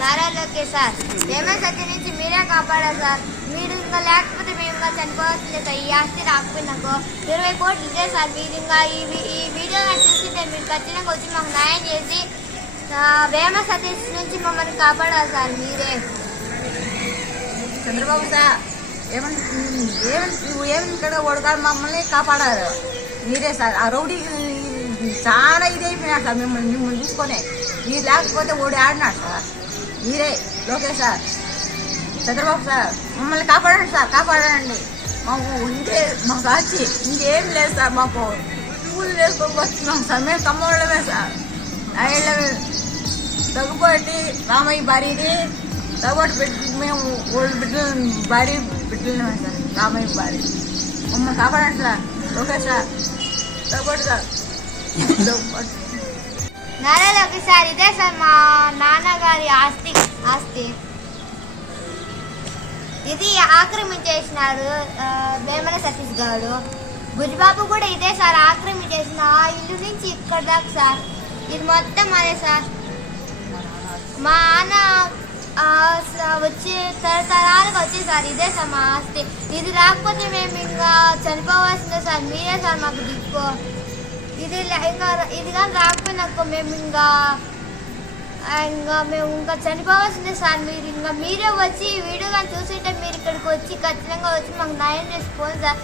Nara Lokesh sir, famous అయితే నుంచి మీరే కాపాడారు సార్. మీరు ఇంకా లేకపోతే మేము ఇంకా చనిపోవాల్సిందే సార్. ఈ ఆస్తి రాకపోయినాకో 20 కోట్లు ఇదే సార్. మీరు ఇంకా ఈ వీడియో చూసింటే మీరు ఖచ్చితంగా వచ్చి మాకు న్యాయం చేసి ఫేమస్ సతీష్ నుంచి మమ్మల్ని కాపాడాలి సార్ మీరే. చంద్రబాబు సార్ ఏమని ఇక్కడ ఓడగాడు మమ్మల్ని కాపాడారు మీరే సార్. ఆ రౌడీ చాలా ఇదైపోయినాడు సార్ మిమ్మల్ని చూసుకొని. మీరు లేకపోతే ఓడి ఆడినాడు సార్. మీరే లోకేష్ సార్, చంద్రబాబు సార్ మమ్మల్ని కాపాడండి సార్, కాపాడండి. మాకు ఇంకే మాకు వచ్చి ఇంకేం లేదు సార్. మాకు పూలు వేసుకోవచ్చున్నాం సార్. మేము కమ్మోళ్ళమే సార్. ఐళ్ళమే తగ్గుబట్టి రామయ్య భార్యని తగ్గుబట్టి పెట్టి మేము ఓల్డ్ బిడ్డలు భార్య బిడ్డలమే సార్. రామయ్య భార్య మమ్మల్ని కాపాడండి సార్. లోకేష్ సార్ తగ్గుబట్టి సార్. నారా లోకేష్ సార్, ఇదే సార్ మా నాన్నగారి ఆస్తి ఇది ఆక్రమించేసినాడు వేమన సతీష్ గారు. బుజ్జిబాబు కూడా ఇదే సార్ ఆక్రమించేసిన ఆ ఇల్లు నుంచి ఇక్కడ దాకా సార్. ఇది మొత్తం అదే సార్. మా అన్న వచ్చి తరతరాలుగా వచ్చి సార్ ఇదే సార్ మా ఆస్తి. ఇది రాకపోతే మేము ఇంకా చనిపోవాల్సిందే సార్. మీరే సార్ మాకు దిక్కు. ఇది కానీ రాకపోయినాకో మేము ఇంకా మేము ఇంకా చనిపోవాల్సిందే సార్. మీరే వచ్చి ఈ వీడియో కానీ చూసింటే మీరు ఇక్కడికి వచ్చి ఖచ్చితంగా వచ్చి మాకు న్యాయం చేసిపోండి సార్.